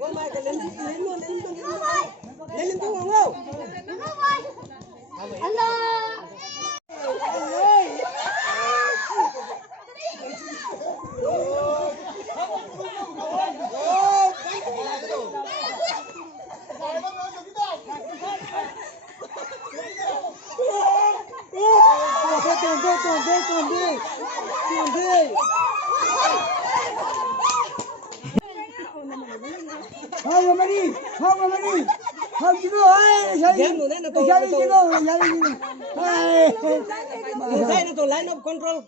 Có mai cái lên luôn lên tiếng không đâu. Không mà đi, không chứ ơi, sao đi nó tôi Nuthe na to line of control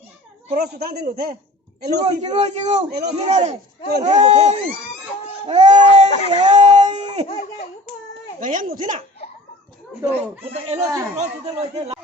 cross utan din nuthe. Chico, mira đây. Gayam nuthe na. Elo cross utan loite.